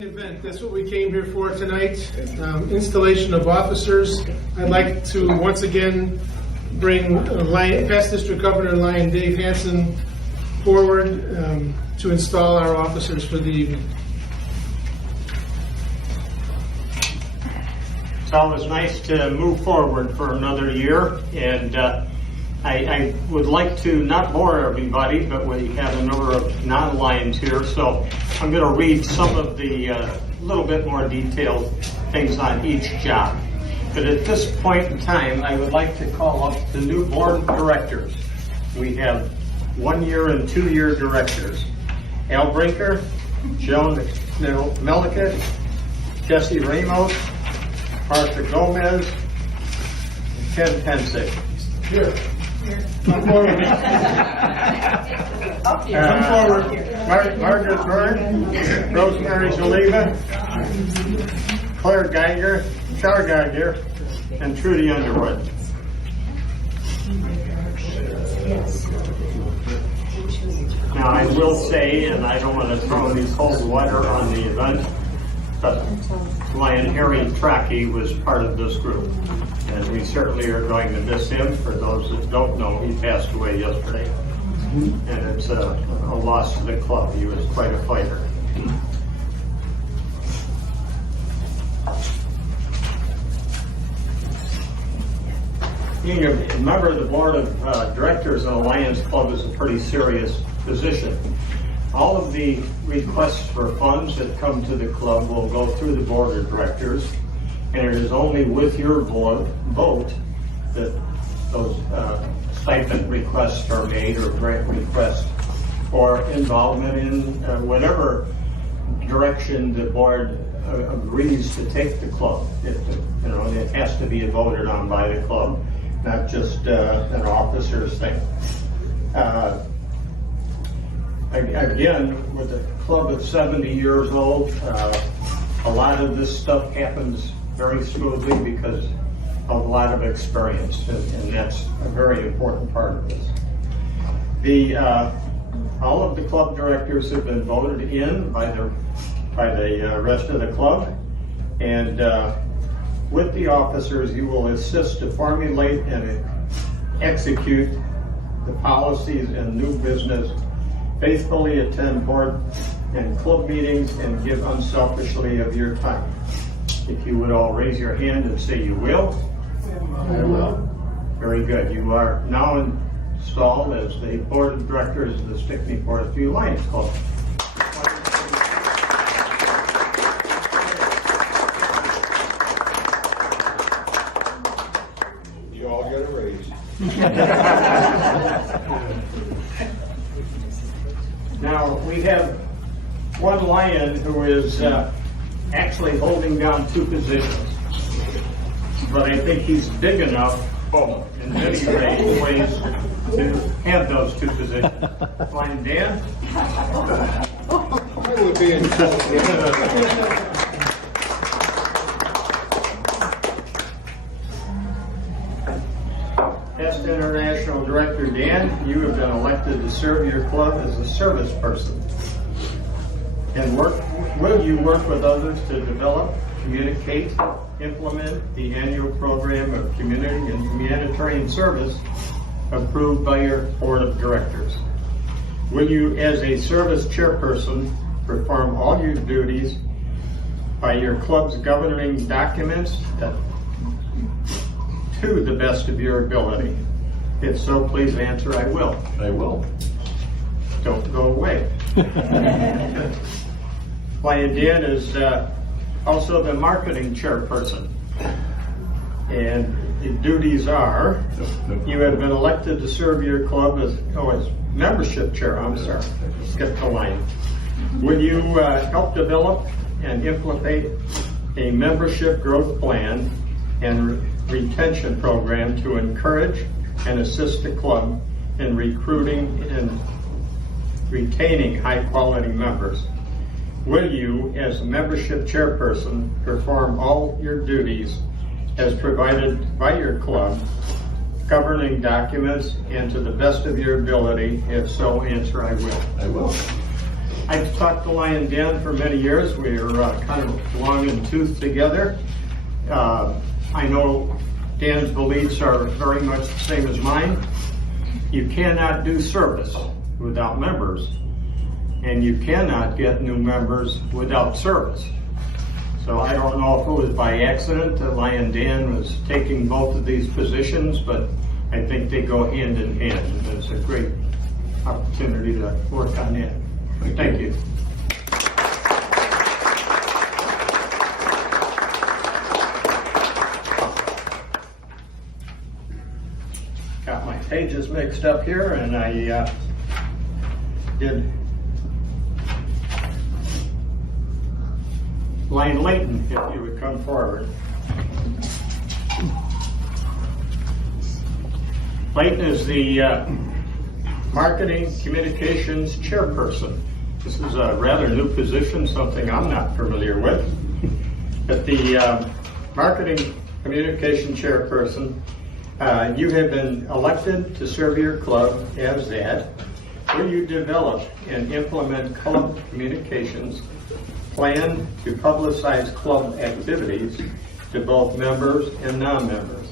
Event. That's what we came here for tonight. Installation of officers. I'd like to once again bring past District Governor Lion Dave Hansen forward to install our officers for the evening. It's always nice to move forward for another year, and I would like to not bore everybody, but we have a number of non-Lions here, so I'm going to read some of the little bit more detailed things on each job. But at this point in time, I would like to call up the new board of directors. We have 1-year and 2-year directors. Al Brinker, Joan Melicat, Jesse Ramos, Martha Gomez, and Ken Pensick. Here. Come forward. Come forward. Margaret Byrne, Rosemary Zaliva, Claire Geiger, Char Geiger, and Trudy Underwood. Now I will say, and I don't want to throw any cold water on the event, but Lion Harry Trackey was part of this group. And we certainly are going to miss him. For those that don't know, he passed away yesterday. And it's a loss to the club. He was quite a fighter. Being a member of the board of directors in a Lions Club is a pretty serious position. All of the requests for funds that come to the club will go through the board of directors, and it is only with your vote that those stipend requests are made or grant requests for involvement in whatever direction the board agrees to take the club. It has to be voted on by the club, not just an officer's thing. Again, with a club of 70 years old, a lot of this stuff happens very smoothly because of a lot of experience, and that's a very important part of this. All of the club directors have been voted in by the rest of the club, and with the officers, you will assist to formulate and execute the policies and new business, faithfully attend board and club meetings, and give unselfishly of your time. If you would all raise your hand and say you will. I will. Very good. You are now installed as the board of directors of the Stickney-Forest Lions Club. You all get a raise. Now, we have one Lion who is actually holding down 2 positions, but I think he's big enough in many ways to have those 2 positions. Lion Dan? I would be in trouble. Past International Director Dan, you have been elected to serve your club as a service person. And will you work with others to develop, communicate, implement the annual program of community and humanitarian service approved by your board of directors? Will you, as a service chairperson, perform all your duties by your club's governing documents to the best of your ability? If so, please answer, I will. I will. Don't go away. Lion Dan is also the marketing chairperson. And the duties are, you have been elected to serve your club as membership chair, I'm sorry, skipped the line. Will you help develop and implement a membership growth plan and retention program to encourage and assist the club in recruiting and retaining high-quality members? Will you, as a membership chairperson, perform all your duties as provided by your club, governing documents, and to the best of your ability? If so, answer, I will. I will. I've talked to Lion Dan for many years. We're kind of long in tooth together. I know Dan's beliefs are very much the same as mine. You cannot do service without members, and you cannot get new members without service. So I don't know if it was by accident that Lion Dan was taking both of these positions, but I think they go hand in hand. And it's a great opportunity to work on that. Thank you. Got my pages mixed up here, and I did Lion Layton, if you would come forward. Layton is the Marketing Communications Chairperson. This is a rather new position, something I'm not familiar with. But the Marketing Communication Chairperson, you have been elected to serve your club as that, where you develop and implement club communications, plan to publicize club activities to both members and non-members,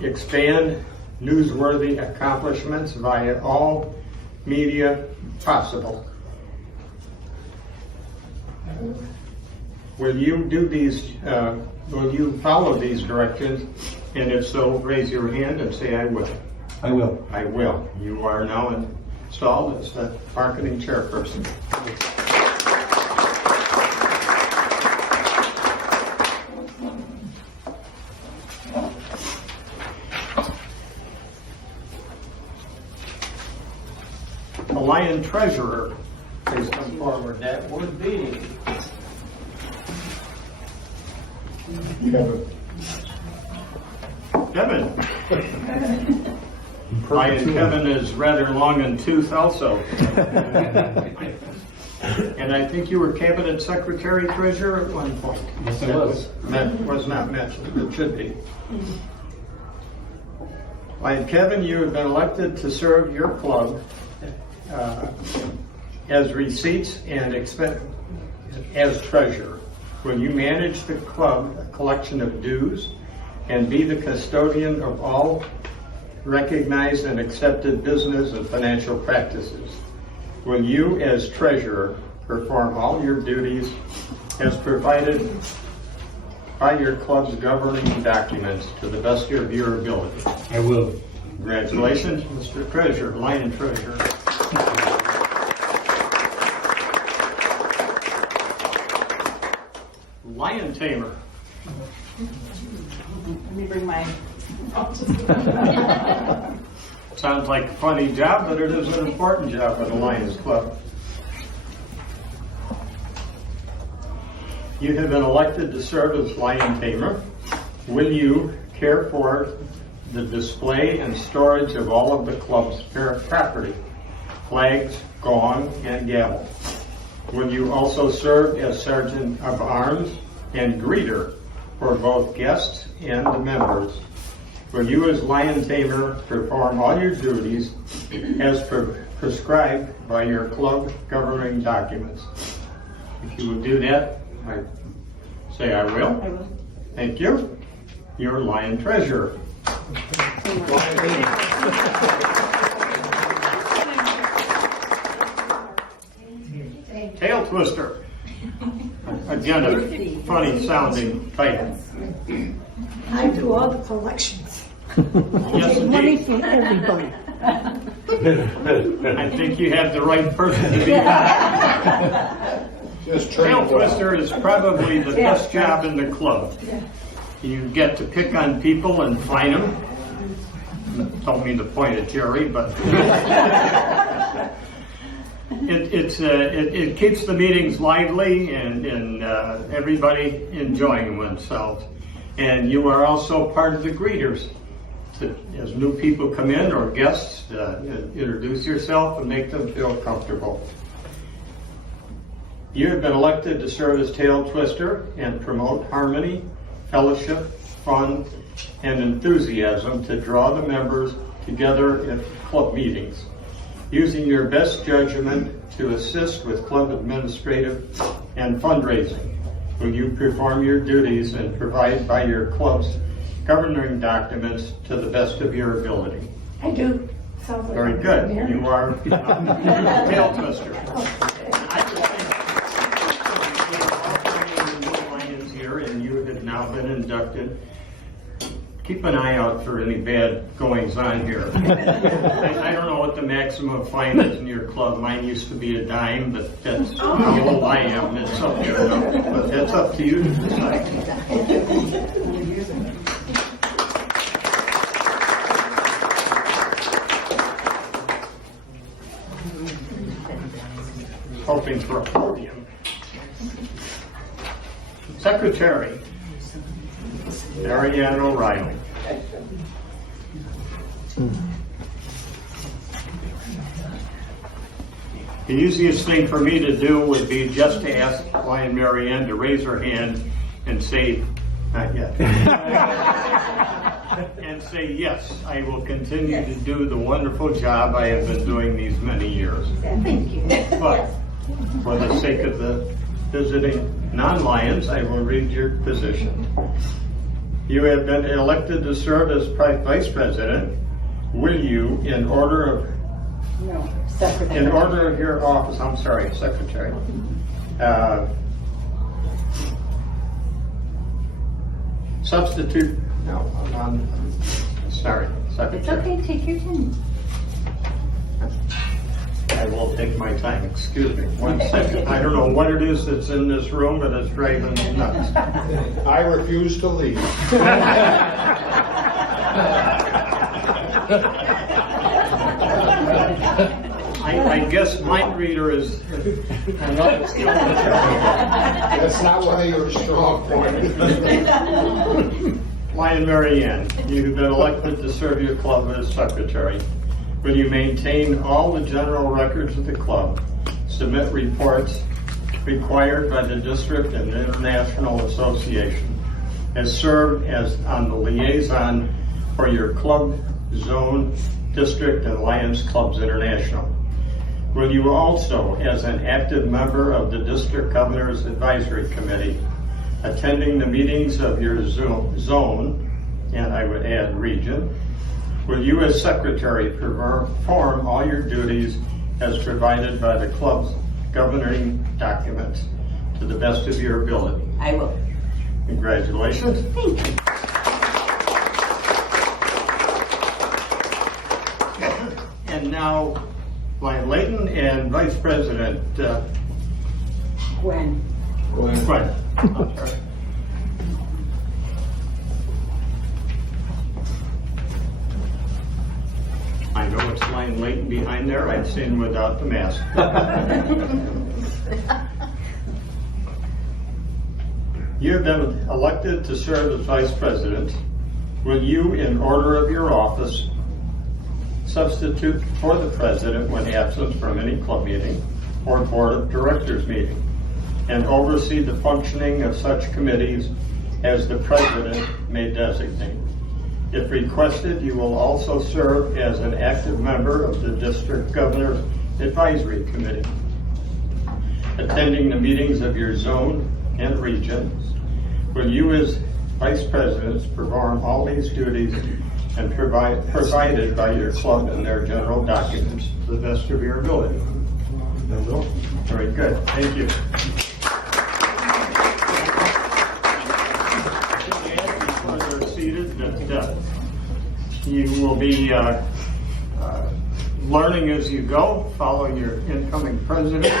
expand newsworthy accomplishments via all media possible. Will you do these, will you follow these directions? And if so, raise your hand and say, I will. I will. I will. You are now installed as the marketing chairperson. The Lion treasurer, please come forward. That would be Kevin. Lion Kevin is rather long in tooth also. And I think you were cabinet secretary treasurer at one point. Yes, I was. That was not mentioned, it should be. Lion Kevin, you have been elected to serve your club as receipts and expense as treasurer. Will you manage the club collection of dues and be the custodian of all recognized and accepted business and financial practices? Will you, as treasurer, perform all your duties as provided by your club's governing documents to the best of your ability? I will. Congratulations, Mr. Treasurer, Lion Treasurer. Lion Tamer. Let me bring my. Sounds like a funny job, but it is an important job at the Lions Club. You have been elected to serve as Lion Tamer. Will you care for the display and storage of all of the club's property, flags, gong, and gavel? Will you also serve as sergeant of arms and greeter for both guests and the members? Will you, as Lion Tamer, perform all your duties as prescribed by your club governing documents? If you would do that, I say I will. I will. Thank you. You're Lion Treasurer. Tail Twister. Again, a funny sounding title. I do all the collections. Yes, Money indeed. from everybody. I think you have the right person to be that. Just train Tail well. Twister is probably the best job in the club. You get to pick on people and fine them. Don't mean to point at Jerry, but it keeps the meetings lively and everybody enjoying themselves. And you are also part of the greeters. As new people come in or guests, introduce yourself and make them feel comfortable. You have been elected to serve as Tail Twister and promote harmony, fellowship, fun, and enthusiasm to draw the members together at club meetings, using your best judgment to assist with club administrative and fundraising. Will you perform your duties and provide by your club's governing documents to the best of your ability? I do. Sounds like Very I'm good. there. You are a tail twister. Lions here, and you have now been inducted. Keep an eye out for any bad goings on here. I don't know what the maximum fine is in your club. Mine used to be $10, but that's how old I am. It's up there, but that's up to you to decide. Hoping for a podium. Secretary, Marianne O'Reilly. The easiest thing for me to do would be just to ask Lion Marianne to raise her hand and say, not yet. And say, yes, I will continue to do the wonderful job I have been doing these many years. Thank you. But for the sake of the visiting non-Lions, I will read your position. You have been elected to serve as Vice President. Will you, in order of your office, I'm sorry, Secretary, substitute, no, I'm sorry, Secretary. It's okay, take your time. I will take my time, excuse me, 1 second. I don't know what it is that's in this room, but it's driving me nuts. I refuse to leave. I guess mind reader is another skill. That's not one of your strong points. Lion Marianne, you've been elected to serve your club as secretary. Will you maintain all the general records of the club, submit reports required by the district and the International Association, and serve as on the liaison for your club, zone, district, and Lions Clubs International? Will you also, as an active member of the District Governor's Advisory Committee, attending the meetings of your zone, and I would add region, will you as secretary perform all your duties as provided by the club's governing documents to the best of your ability? I will. Congratulations. Thank you. And now, Lion Layton and Vice President Gwen. Gwen. I'm sorry. I know it's Lion Layton behind there. I've seen him without the mask. You have been elected to serve as Vice President. Will you, in order of your office, substitute for the President when absent from any club meeting or Board of Directors meeting, and oversee the functioning of such committees as the President may designate? If requested, you will also serve as an active member of the District Governor's Advisory Committee, attending the meetings of your zone and region. Will you, as Vice Presidents, perform all these duties and provided by your club and their general documents to the best of your ability? I will. Very good. Thank you. Before they're seated, that you will be learning as you go, following your incoming president,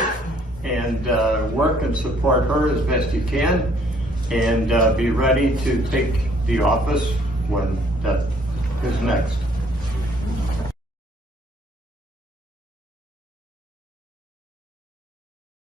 and work and support her as best you can, and be ready to take the office when that is next.